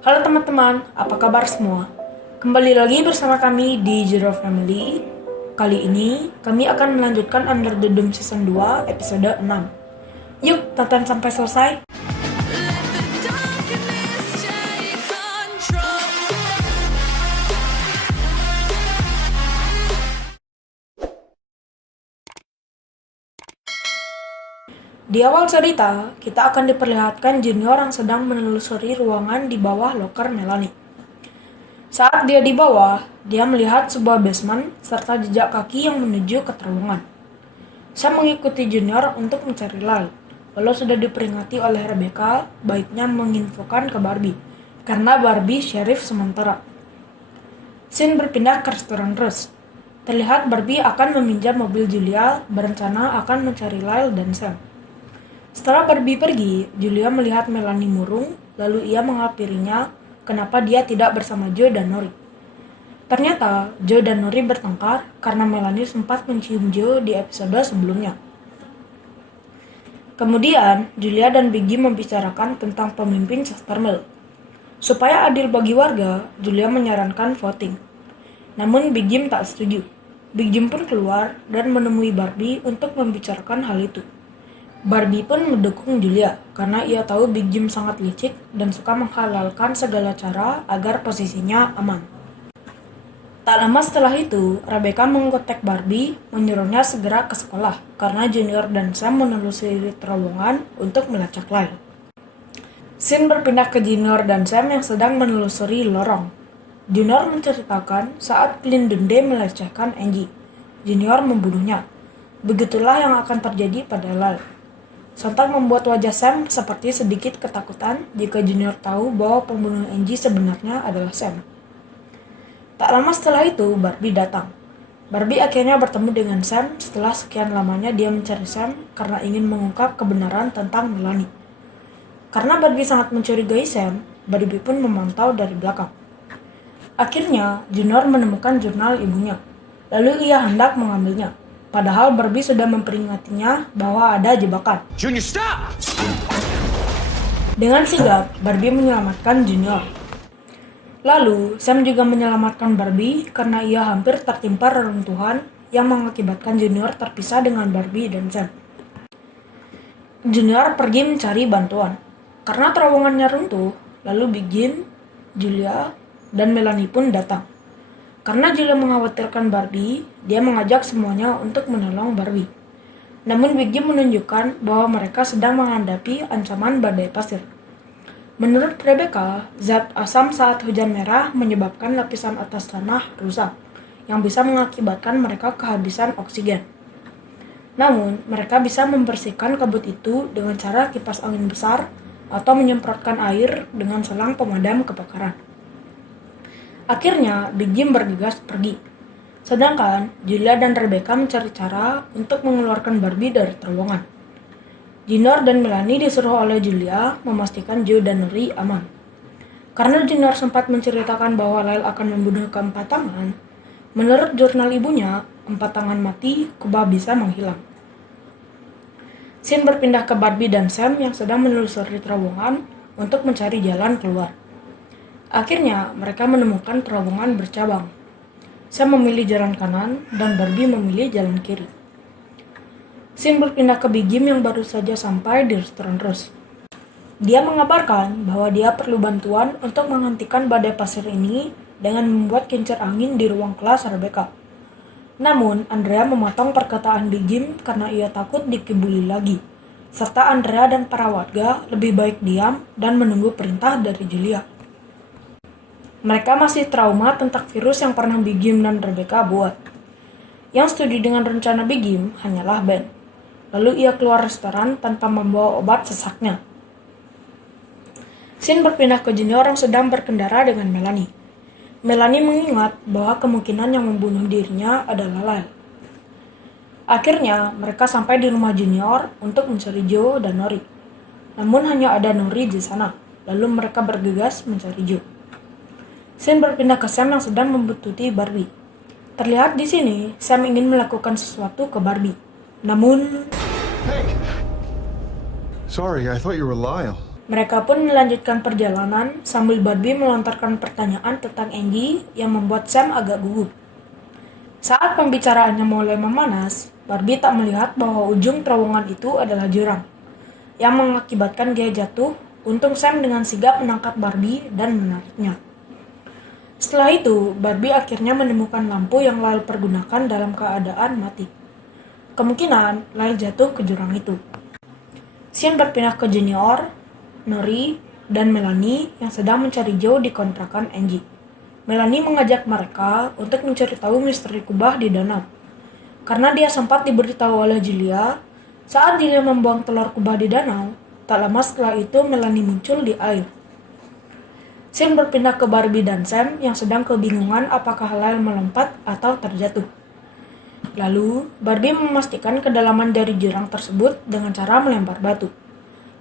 Halo teman-teman, apa kabar semua? Kembali lagi bersama kami di Zero Family. Kali ini kami akan melanjutkan Under the Dome Season 2 episode 6. Yuk tonton sampai selesai. Di awal cerita, kita akan diperlihatkan Junior yang sedang menelusuri ruangan di bawah loker Melanie. Saat dia di bawah, dia melihat sebuah basement serta jejak kaki yang menuju ke terowongan. Sam mengikuti Junior untuk mencari Lyle, walau sudah diperingati oleh Rebecca, baiknya menginfokan ke Barbie, karena Barbie sheriff sementara. Scene berpindah ke restoran Rose. Terlihat Barbie akan meminjam mobil Julia, berencana akan mencari Lyle dan Sam. Setelah Barbie pergi, Julia melihat Melanie murung, lalu ia menghampirinya kenapa dia tidak bersama Joe dan Nori. Ternyata, Joe dan Nori bertengkar karena Melanie sempat mencium Joe di episode sebelumnya. Kemudian, Julia dan Biggie membicarakan tentang pemimpin Chester Mill. Supaya adil bagi warga, Julia menyarankan voting. Namun Big Jim tak setuju. Big Jim pun keluar dan menemui Barbie untuk membicarakan hal itu. Barbie pun mendukung Julia karena ia tahu Big Jim sangat licik dan suka menghalalkan segala cara agar posisinya aman. Tak lama setelah itu, Rebecca mengontak Barbie menyuruhnya segera ke sekolah karena Junior dan Sam menelusuri terowongan untuk melacak Lyle. Scene berpindah ke Junior dan Sam yang sedang menelusuri lorong. Junior menceritakan saat Clint Dundee melecehkan Angie. Junior membunuhnya. Begitulah yang akan terjadi pada Lyle. Sontak membuat wajah Sam seperti sedikit ketakutan jika Junior tahu bahwa pembunuh Angie sebenarnya adalah Sam. Tak lama setelah itu, Barbie datang. Barbie akhirnya bertemu dengan Sam setelah sekian lamanya dia mencari Sam karena ingin mengungkap kebenaran tentang Melanie. Karena Barbie sangat mencurigai Sam, Barbie pun memantau dari belakang. Akhirnya, Junior menemukan jurnal ibunya. Lalu ia hendak mengambilnya. Padahal Barbie sudah memperingatinya bahwa ada jebakan. Junior, stop! Dengan sigap, Barbie menyelamatkan Junior. Lalu, Sam juga menyelamatkan Barbie karena ia hampir tertimpa reruntuhan yang mengakibatkan Junior terpisah dengan Barbie dan Sam. Junior pergi mencari bantuan. Karena terowongannya runtuh, lalu Big Jim, Julia, dan Melanie pun datang. Karena Julia mengkhawatirkan Barbie, dia mengajak semuanya untuk menolong Barbie. Namun Big Jim menunjukkan bahwa mereka sedang menghadapi ancaman badai pasir. Menurut Rebecca, zat asam saat hujan merah menyebabkan lapisan atas tanah rusak, yang bisa mengakibatkan mereka kehabisan oksigen. Namun, mereka bisa membersihkan kabut itu dengan cara kipas angin besar atau menyemprotkan air dengan selang pemadam kebakaran. Akhirnya, Big Jim bergegas pergi. Sedangkan, Julia dan Rebecca mencari cara untuk mengeluarkan Barbie dari terowongan. Junior dan Melanie disuruh oleh Julia memastikan Joe dan Nori aman. Karena Junior sempat menceritakan bahwa Lyle akan membunuh keempat tangan, menurut jurnal ibunya, 4 tangan mati kubah bisa menghilang. Scene berpindah ke Barbie dan Sam yang sedang menelusuri terowongan untuk mencari jalan keluar. Akhirnya, mereka menemukan terowongan bercabang. Sam memilih jalan kanan dan Barbie memilih jalan kiri. Scene berpindah ke Big Jim yang baru saja sampai di restoran Rose. Dia mengabarkan bahwa dia perlu bantuan untuk menghentikan badai pasir ini dengan membuat kincir angin di ruang kelas Rebecca. Namun, Andrea memotong perkataan Big Jim karena ia takut dikibuli lagi, serta Andrea dan para warga lebih baik diam dan menunggu perintah dari Julia. Mereka masih trauma tentang virus yang pernah Big Jim dan Rebecca buat. Yang setuju dengan rencana Big Jim hanyalah Ben. Lalu ia keluar restoran tanpa membawa obat sesaknya. Scene berpindah ke Junior yang sedang berkendara dengan Melanie. Melanie mengingat bahwa kemungkinan yang membunuh dirinya adalah Lyle. Akhirnya, mereka sampai di rumah Junior untuk mencari Joe dan Nori. Namun hanya ada Nori di sana. Lalu mereka bergegas mencari Joe. Scene berpindah ke Sam yang sedang membuntuti Barbie. Terlihat di sini, Sam ingin melakukan sesuatu ke Barbie. Namun, Hey! Sorry, I thought you were Lyle. Mereka pun melanjutkan perjalanan sambil Barbie melontarkan pertanyaan tentang Angie yang membuat Sam agak gugup. Saat pembicaraannya mulai memanas, Barbie tak melihat bahwa ujung terowongan itu adalah jurang, yang mengakibatkan dia jatuh. Untung Sam dengan sigap menangkap Barbie dan menariknya. Setelah itu, Barbie akhirnya menemukan lampu yang Lyle pergunakan dalam keadaan mati. Kemungkinan Lyle jatuh ke jurang itu. Scene berpindah ke Junior, Nori, dan Melanie yang sedang mencari Joe di kontrakan Angie. Melanie mengajak mereka untuk mencari tahu misteri kubah di danau. Karena dia sempat diberitahu oleh Julia, saat dia membuang telur kubah di danau, tak lama setelah itu Melanie muncul di air. Scene berpindah ke Barbie dan Sam yang sedang kebingungan apakah Lyle melompat atau terjatuh. Lalu, Barbie memastikan kedalaman dari jurang tersebut dengan cara melempar batu.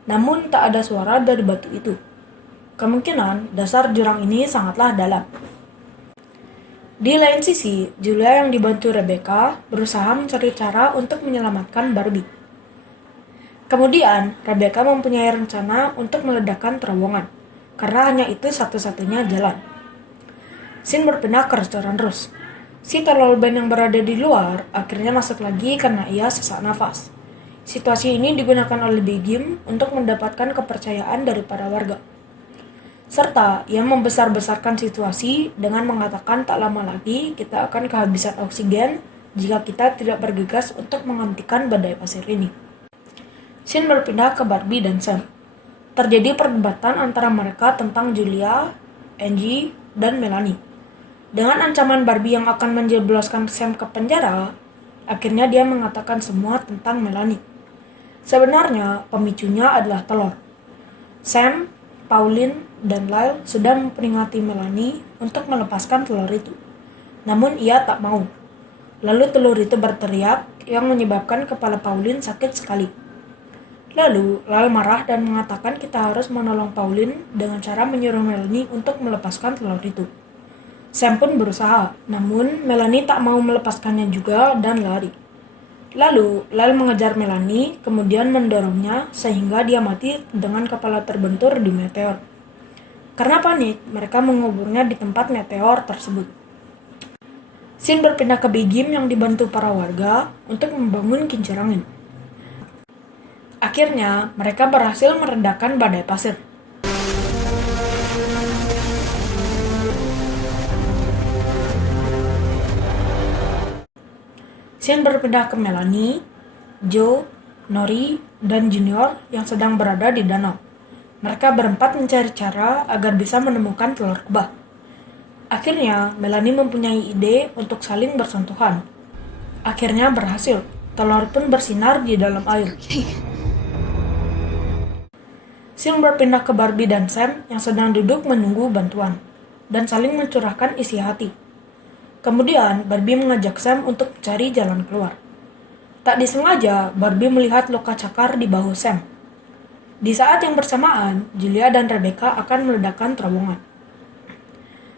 Namun tak ada suara dari batu itu. Kemungkinan dasar jurang ini sangatlah dalam. Di lain sisi, Julia yang dibantu Rebecca berusaha mencari cara untuk menyelamatkan Barbie. Kemudian, Rebecca mempunyai rencana untuk meledakkan terowongan, karena hanya itu satu-satunya jalan. Scene berpindah ke restoran Rose. Si tolol Ben yang berada di luar akhirnya masuk lagi karena ia sesak nafas. Situasi ini digunakan oleh Begim untuk mendapatkan kepercayaan dari para warga. Serta ia membesar-besarkan situasi dengan mengatakan tak lama lagi kita akan kehabisan oksigen jika kita tidak bergegas untuk menghentikan badai pasir ini. Scene berpindah ke Barbie dan Sam. Terjadi perdebatan antara mereka tentang Julia, Angie, dan Melanie. Dengan ancaman Barbie yang akan menjebloskan Sam ke penjara, akhirnya dia mengatakan semua tentang Melanie. Sebenarnya, pemicunya adalah telur. Sam, Pauline, dan Lyle sudah memperingati Melanie untuk melepaskan telur itu. Namun ia tak mau. Lalu telur itu berteriak yang menyebabkan kepala Pauline sakit sekali. Lalu, Lyle marah dan mengatakan kita harus menolong Pauline dengan cara menyuruh Melanie untuk melepaskan telur itu. Sam pun berusaha, namun Melanie tak mau melepaskannya juga dan lari. Lalu, Lyle mengejar Melanie, kemudian mendorongnya sehingga dia mati dengan kepala terbentur di meteor. Karena panik, mereka menguburnya di tempat meteor tersebut. Scene berpindah ke Begim yang dibantu para warga untuk membangun kincir angin. Akhirnya, mereka berhasil meredakan badai pasir. Scene berpindah ke Melanie, Joe, Nori, dan Junior yang sedang berada di danau. Mereka berempat mencari cara agar bisa menemukan telur kubah. Akhirnya, Melanie mempunyai ide untuk saling bersentuhan. Akhirnya berhasil, telur pun bersinar di dalam air. Scene berpindah ke Barbie dan Sam yang sedang duduk menunggu bantuan, dan saling mencurahkan isi hati. Kemudian, Barbie mengajak Sam untuk mencari jalan keluar. Tak disengaja, Barbie melihat luka cakar di bahu Sam. Di saat yang bersamaan, Julia dan Rebecca akan meledakkan terowongan.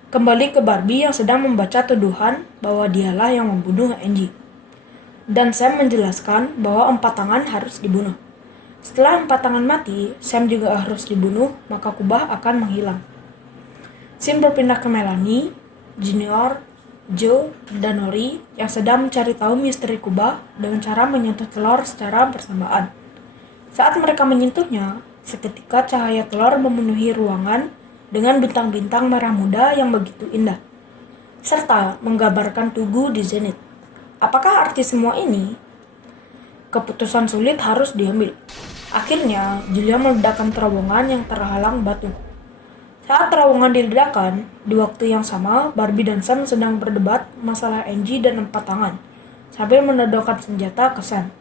Kembali ke Barbie yang sedang membaca tuduhan bahwa dialah yang membunuh Angie. Dan Sam menjelaskan bahwa 4 tangan harus dibunuh. Setelah 4 tangan mati, Sam juga harus dibunuh, maka kubah akan menghilang. Scene berpindah ke Melanie, Junior, Joe, dan Nori yang sedang mencari tahu misteri kubah dengan cara menyentuh telur secara bersamaan. Saat mereka menyentuhnya, seketika cahaya telur memenuhi ruangan dengan bintang-bintang merah muda yang begitu indah, serta menggambarkan tugu di zenit. Apakah arti semua ini? Keputusan sulit harus diambil. Akhirnya, Julia meledakkan terowongan yang terhalang batu. Saat terowongan diledakkan, di waktu yang sama, Barbie dan Sam sedang berdebat masalah Angie dan 4 tangan, sambil menodongkan senjata ke Sam.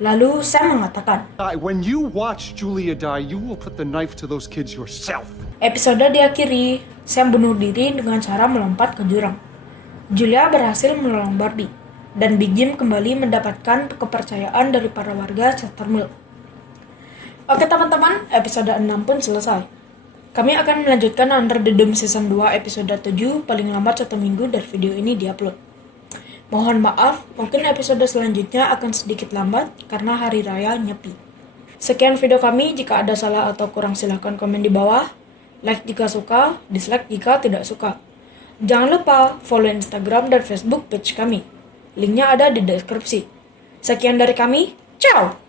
Lalu Sam mengatakan, When you watch Julia die, you will put the knife to those kids yourself. Episode diakhiri, Sam bunuh diri dengan cara melompat ke jurang. Julia berhasil menolong Barbie, dan Big Jim kembali mendapatkan kepercayaan dari para warga Chestermill. Oke teman-teman, episode 6 pun selesai. Kami akan melanjutkan Under the Dome Season 2 episode 7 paling lambat 1 minggu dari video ini diupload. Mohon maaf, mungkin episode selanjutnya akan sedikit lambat karena hari raya Nyepi. Sekian video kami, jika ada salah atau kurang silahkan komen di bawah. Like jika suka, dislike jika tidak suka. Jangan lupa follow Instagram dan Facebook page kami. Linknya ada di deskripsi. Sekian dari kami, ciao!